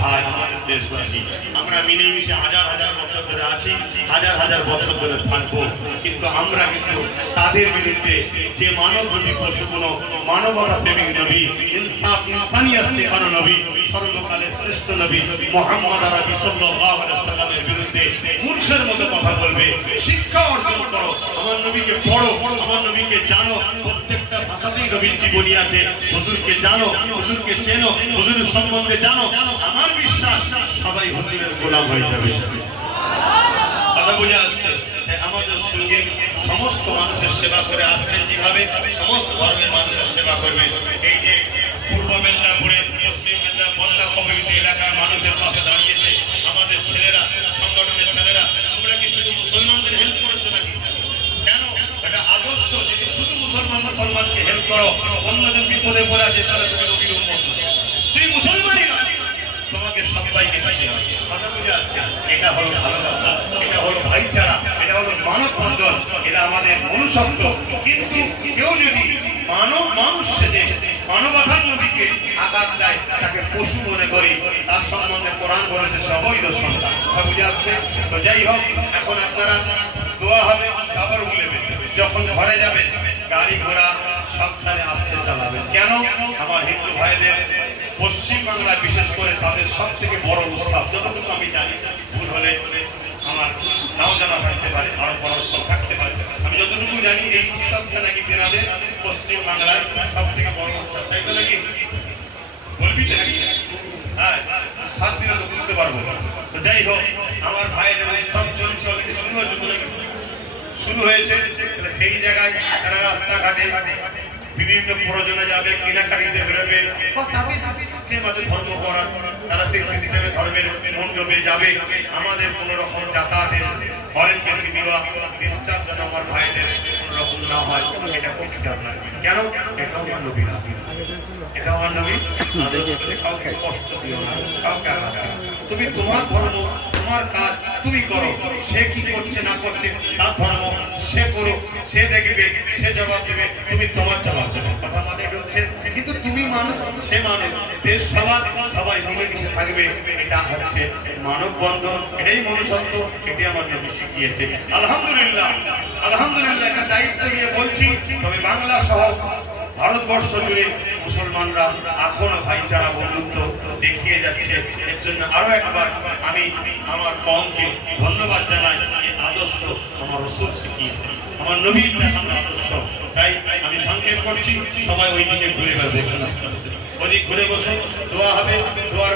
ভাই, আমাদের দেশবাসী, আমরা মিলেমিশে হাজার হাজার বছর ধরে আছি, হাজার হাজার বছর ধরে থাকবো, কিন্তু আমরা কিন্তু তাদের বিরুদ্ধে যে মানবরূপী পশুগুলো, মানবতা প্রেমিক নবী, ইনসাফ ইনসানিয়ত শেখানো নবী, সর্বকালের শ্রেষ্ঠ নবী মুহাম্মদ আরবি সাল্লাল্লাহু আলাইহি ওয়াসাল্লামের বিরুদ্ধে মূর্খের মতো কথা বলবে। শিক্ষা অর্জন করো, আমার নবীকে পড়ো, আমার নবীকে জানো, প্রত্যেকটা ভাষাতেই নবীর জীবনী আছে। হুজুরকে জানো, হুজুরকে চেনো, হুজুরের সম্বন্ধে জানো। আমার বিশ্বাস সবাই হুজুরের গোলাম হয়ে যাবে। কথা বোঝা আসছে? আমাদের সঙ্গে সমস্ত মানুষের সেবা করে আসছেন, যেভাবে সমস্ত ধর্মের মানুষের সেবা করবে। এই যে পূর্ব মেদিনীপুরে, পশ্চিম মেদিনীপুর, বন্যা কবলিত এলাকার মানুষের পাশে দাঁড়িয়েছে আমাদের ছেলেরা, সংগঠনের ছেলেরা। তোমরা কি শুধু মুসলমানদের হেল্প করেছো নাকি? কেন? এটা আদর্শ। যদি শুধু মুসলমানকে হেল্প করো, অন্যজন বিপদে পড়ে আছে, তাহলে তুমি নবীর উম্মত নও। তুই মুসলমানই না, তোমাকে সবাইকে দিতে হবে। কথা বুঝে আসছে? এটা হলো ভালোবাসা, এটা হলো ভাইচারা, এটা হলো মানববন্ধন, এটা আমাদের মনুষ্যত্ব। কিন্তু কেউ যদি মানুষ সেজে মানবতার নবীকে আঘাত দেয়, তাকে পশু মনে করি, তার সম্বন্ধে কোরআন বলেছে সে অবৈধ সন্তান। কথা বুঝে আসছে? তো যাই হোক, এখন আপনারা দোয়া হবে, আবার বলবেন, যখন ঘরে যাবে গাড়ি ঘোড়া সাবধানে আসতে চালাবেন। কেন? আমার হিন্দু ভাইদের পশ্চিম বাংলায় বিশেষ করে তাদের সব থেকে বড় উৎসব, যতটুকু আমি জানি, ভুল হলে আমার নাও জানা থাকতে পারে, আরো পরামর্শ থাকতে পারে, আমি যতটুকু জানি এই উৎসবটা নাকি তেনাদের পশ্চিম বাংলায় সব থেকে বড় উৎসব। তাই তো নাকি? বলবি তো নাকি? হ্যাঁ, 7 দিনে তো বুঝতে পারবো। তো যাই হোক, আমার ভাইদের উৎসব চলছে, অলরেডি শুরু হয়েছে। সেই জায়গায় তারা রাস্তাঘাটে বিভিন্ন প্রয়োজনে যাবে, কেনাকাটিতে বেরোবে, তাদের সিস্টেম আছে ধর্ম করার, তারা সেই সিস্টেমে ধর্মের মণ্ডপে যাবে। আমাদের কোনো রকম যাতায়াতে হরেন বেশি দেওয়া, ডিস্টার্ব যেন আমার ভাইদের কোনো রকম না হয়, এটা করতে আপনার। কেন? এটা আমার নবী না, এটা আমার নবী। কাউকে কষ্ট দিও না, কাউকে আঘাত দিও না। তুমি তোমার ধর্ম, তোমার কাজ তুমি করো। সে কি করছে না করছে তার ধর্ম, সে করো, সে দেখবে, সে জবাব দেবে, তুমি তোমার জবাব দেবে। কথা মানে এটা হচ্ছে, কিন্তু তুমি মানুষ, সে মানুষ, দেশ সবাই মিলেমিশে থাকবে। এটা হচ্ছে মানববন্ধন, এটাই মনুষ্যত্ব, এটাই আমার নবী শিখিয়েছে। আলহামদুলিল্লাহ, আলহামদুলিল্লাহ, একটা দায়িত্ব নিয়ে বলছি। তবে বাংলা সহ ভারতবর্ষ জুড়ে মুসলমানরা এখনো ভাইচারা, বন্ধুত্ব দেখিয়ে যাচ্ছে। এর জন্য আরো একবার আমি আমার কওমকে ধন্যবাদ জানাই। এই আদর্শ আমার রাসূল শিখিয়েছে, আমার নবীর দেখানো আদর্শ। তাই আমি সংক্ষেপ করছি, সবাই ওই দিকে ঘুরে বসুন, আস্তে আস্তে ওদিক ঘুরে বসুন, দোয়া হবে। দোয়ার